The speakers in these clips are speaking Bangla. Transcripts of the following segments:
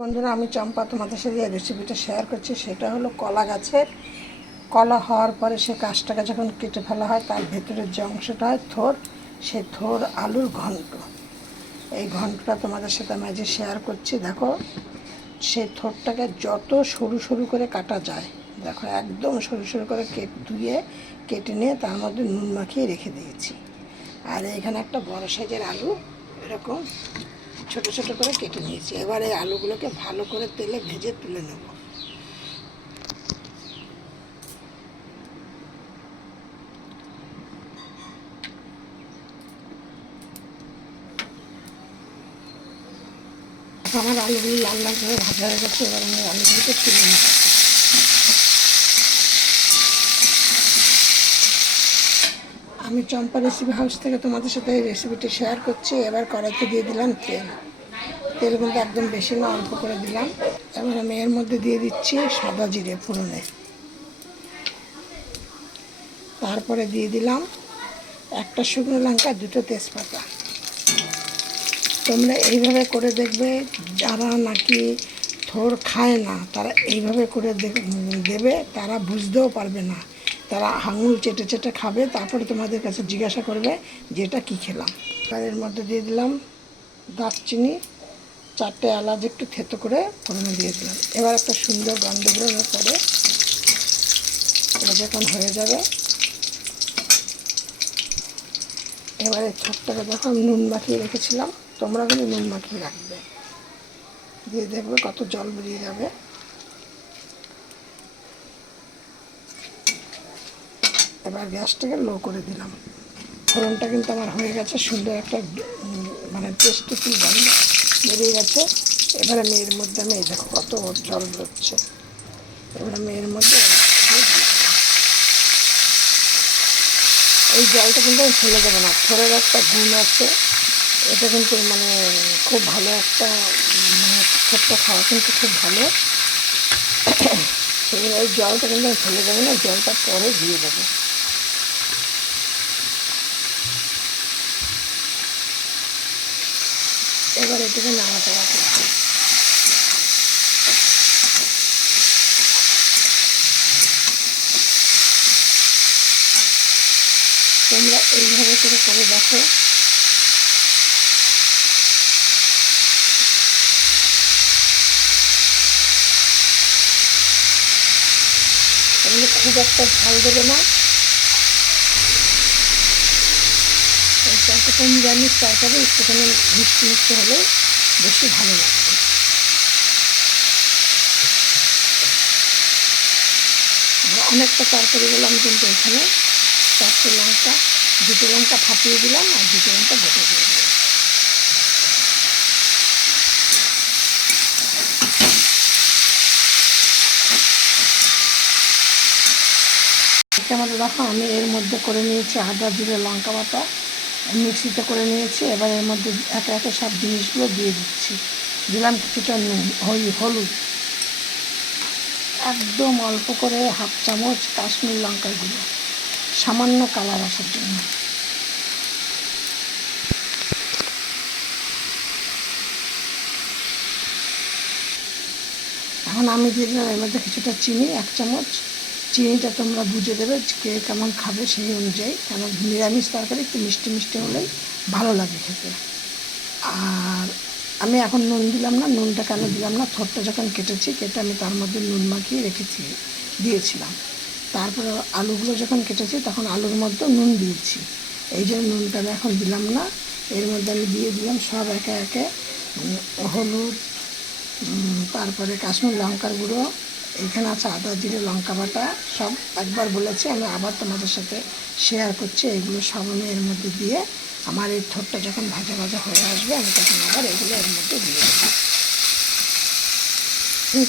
বন্ধুরা, আমি চম্পা তোমাদের সাথে এই রেসিপিটা শেয়ার করছি। সেটা হলো কলা গাছের কলা হওয়ার পরে সে গাছটাকে যখন কেটে ফেলা হয় তার ভেতরের যে অংশটা হয় থোর, সেই থোর আলুর ঘন্ট। এই ঘন্টটা তোমাদের সাথে আমি আজ শেয়ার করছি। দেখো, সেই থোরটাকে যত সরু সরু করে কাটা যায়, দেখো একদম সরু সরু করে ধুয়ে কেটে নিয়ে তার মধ্যে নুন মাখিয়ে রেখে দিয়েছি। আর এখানে একটা বড় সাইজের আলু এরকম ছোট ছোট করে কেটে নিয়েছি। এবার এই আলুগুলোকে ভালো করে তেলে ভেজে তুলে নেব। আমার আলুগুলো লাল লাল করে ভাজা হয়ে গেছে। এবার আমি আলুগুলোকে তুলে নিচ্ছি। আমি চম্পা রেসিপি হাউস থেকে তোমাদের সাথে এই রেসিপিটি শেয়ার করছি। এবার কড়াইতে দিয়ে দিলাম তেল। তেল কিন্তু একদম বেশি না, অল্প করে দিলাম। এবার আমি এর মধ্যে দিয়ে দিচ্ছি সাদা জিরে ফোড়নে। তারপরে দিয়ে দিলাম একটা শুকনো লঙ্কা, দুটো তেজপাতা। তোমরা এইভাবে করে দেখবে, যারা নাকি থোর খায় না তারা এইভাবে করে দেবে, তারা বুঝতেও পারবে না। তারা আঙুল চেটে চেটে খাবে, তারপরে তোমাদের কাছে জিজ্ঞাসা করবে যে এটা কী খেলাম। এর মধ্যে দিয়ে দিলাম দারচিনি, 4টে এলাচ একটু থেতো করে ফোড়নে দিয়ে দিলাম। এবার একটা সুন্দর গন্ধ বেরোনোর পরে এটা যখন হয়ে যাবে, এবারে থোরটাকে যখন নুন মাখিয়ে রেখেছিলাম, তোমরা কিন্তু নুন মাখিয়ে রাখবে, দিয়ে দেখবে কত জল বেরিয়ে যাবে। এবার গ্যাসটাকে লো করে দিলাম। ফোড়নটা কিন্তু আমার হয়ে গেছে, সুন্দর একটা মানে টেস্টি কি গন্ধ বেরিয়ে গেছে। এবার আমি এর মধ্যে এই দেখো কত জল বেরোচ্ছে। এবার আমি এর মধ্যে এই জলটা কিন্তু আমি ফেলে দেবো না। থোড়ের একটা গুণ আছে, এটা কিন্তু মানে খুব ভালো একটা মানে থোরটা খাওয়া কিন্তু খুব ভালো। এই জলটা কিন্তু আমি ফেলে দেবো না, জলটা পরে দিয়ে দেবো। এবার এটাকে নাড়াচাড়া করবো। তোমরা এইভাবে করে দেখো। এগুলো খুব একটা ঝাল দেবে না, যতক্ষণ নিরামিষ তরকারি একটুখানি মিষ্টি মিষ্টি হলে বেশি ভালো লাগবে। অনেকটা তরকারি বললাম, কিন্তু এখানে 4টে লঙ্কা, 2টো লঙ্কা ফাটিয়ে দিলাম আর 2টো লঙ্কা গোটা দিয়ে দিলাম। আমাদের দেখো, আমি এর মধ্যে করে নিয়েছি আদা জিরে লঙ্কা বাটা, মিক্সিতে করে নিয়েছি। এবার এর মধ্যে একে একে সব জিনিসগুলো দিয়ে দিচ্ছি। দিলাম কিছুটা নুন, হলুদ, একদম অল্প করে 1/2 চামচ কাশ্মীর লঙ্কার গুঁড়ো, সামান্য কালার আসার জন্য। এখন আমি দিয়ে দিলাম এর মধ্যে কিছুটা চিনি, 1 চামচ। চিনিটা তোমরা বুঝে দেবে কে কেমন খাবে সেই অনুযায়ী, কেন নিরামিষ তরকারি একটু মিষ্টি মিষ্টি হলেই ভালো লাগে খেতে। আর আমি এখন নুন দিলাম না। নুনটা কেন দিলাম না, থোরটা যখন কেটে আমি তার মধ্যে নুন মাখিয়ে দিয়েছিলাম। তারপরে আলুগুলো যখন কেটেছি তখন আলুর মধ্যে নুন দিয়েছি, এই জন্য নুনটা আমি এখন দিলাম না। এর মধ্যে আমি দিয়ে দিলাম সব একে একে হলুদ, তারপরে কাশ্মীর লঙ্কার গুঁড়ো, এখানে আছে আদা জিরে লঙ্কা বাটা, সব একবার বলেছি, আমি আবার তোমাদের সাথে শেয়ার করছি। এগুলো সব আমি এর মধ্যে দিয়ে, আমার এই থোরটা যখন ভাজা ভাজা হয়ে আসবে আমি তখন আবার এগুলো এর মধ্যে দিয়ে দেবো।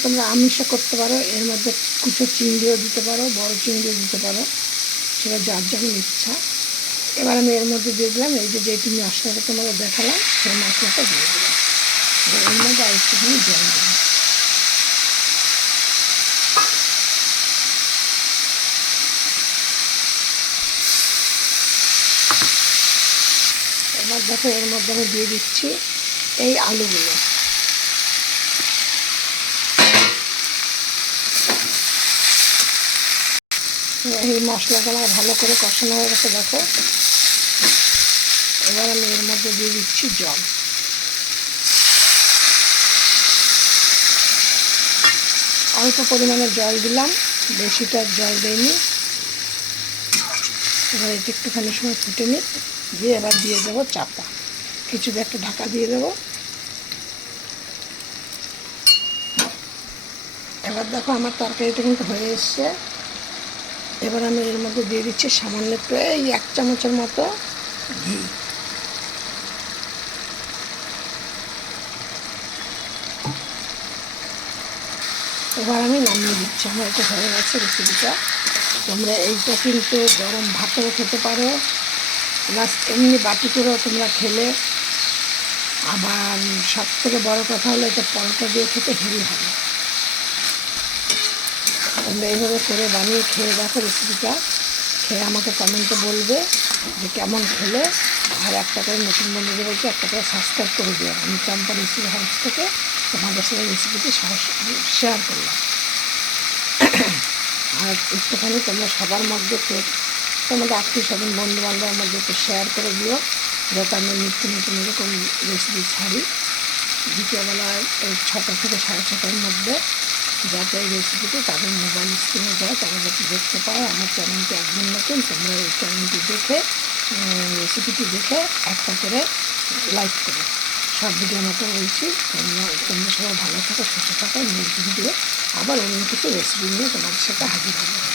তোমরা আমিষও করতে পারো, এর মধ্যে কুচো চিংড়িও দিতে পারো, বড় চিংড়িও দিতে পারো, সেটা যার যেমন ইচ্ছা। এবার আমি এর মধ্যে দিয়ে দিলাম এই যে যেটি মশলাটা তোমাকে দেখালাম, সেই মশলাটা দিয়ে দিলাম। এর মধ্যে আর একটুখানি জল দিলাম। এবার দেখো, এর মধ্যে আমি দিয়ে দিচ্ছি এই আলুগুলো। এই মশলাটা আমার ভালো করে কষানো হয়ে গেছে দেখো। এবার আমি এর মধ্যে দিয়ে দিচ্ছি জল। অল্প পরিমাণে জল দিলাম, বেশিটা জল দিইনি। এবার এটা একটুখানি সময় ফুটে নিই, দিয়ে এবার দিয়ে দেবো চাপা, কিছু দিয়ে একটা ঢাকা দিয়ে দেবো। এবার দেখো আমার তরকারিটা কিন্তু হয়ে এসছে। এবার আমি এর মধ্যে দিয়ে দিচ্ছি সামান্য একটু এই 1 চামচের মতো ঘি। এবার আমি নামিয়ে দিচ্ছি। আমার এটা হয়ে গেছে রেসিপিটা। তোমরা এইটা কিন্তু গরম ভাতেও খেতে পারো, প্লাস এমনি বাটি করেও তোমরা খেলে। আবার সব থেকে বড়ো কথা হলো এটা পরোটা দিয়ে খেতে হেভি হবে। তোমরা এইভাবে করে বানিয়ে খেয়ে দেখো রেসিপিটা, খেয়ে আমাকে কমেন্টে বলবে যে কেমন খেলে। আর একটা করে নতুন বন্ধুদের বলছি একটা করে সাবস্ক্রাইব করে দিও। আমি চম্পা রেসিপি হাউস থেকে তোমাদের সাথে রেসিপিটি শেয়ার করলাম। আর একটুখানি তোমরা সবার মধ্যে তোমাদের আত্মীয় স্বজন বন্ধু বান্ধবের মধ্যে একটু শেয়ার করে দিও, যাতে আমি নিত্য নতুন এরকম রেসিপি ছাড়ি দ্বিতীয়বেলায় ওই 6টা থেকে 6:30টার মধ্যে, যাতে এই রেসিপিটি তাদের মোবাইল স্ক্রিনে যায়, তারা যাতে দেখতে পায়। আমার চ্যানেলটি একদম নতুন, তোমরা এই চ্যানেলটি দেখে রেসিপিটি দেখে একটা করে লাইক করো। সব ভিডিও মতো বলছি, তোমরা সবাই ভালো থাকো, সুস্থ থাকো। নেক্সট ভিডিও আবার অন্য কিছু রেসিপি নিয়ে তোমাদের সাথে হাজির হবে।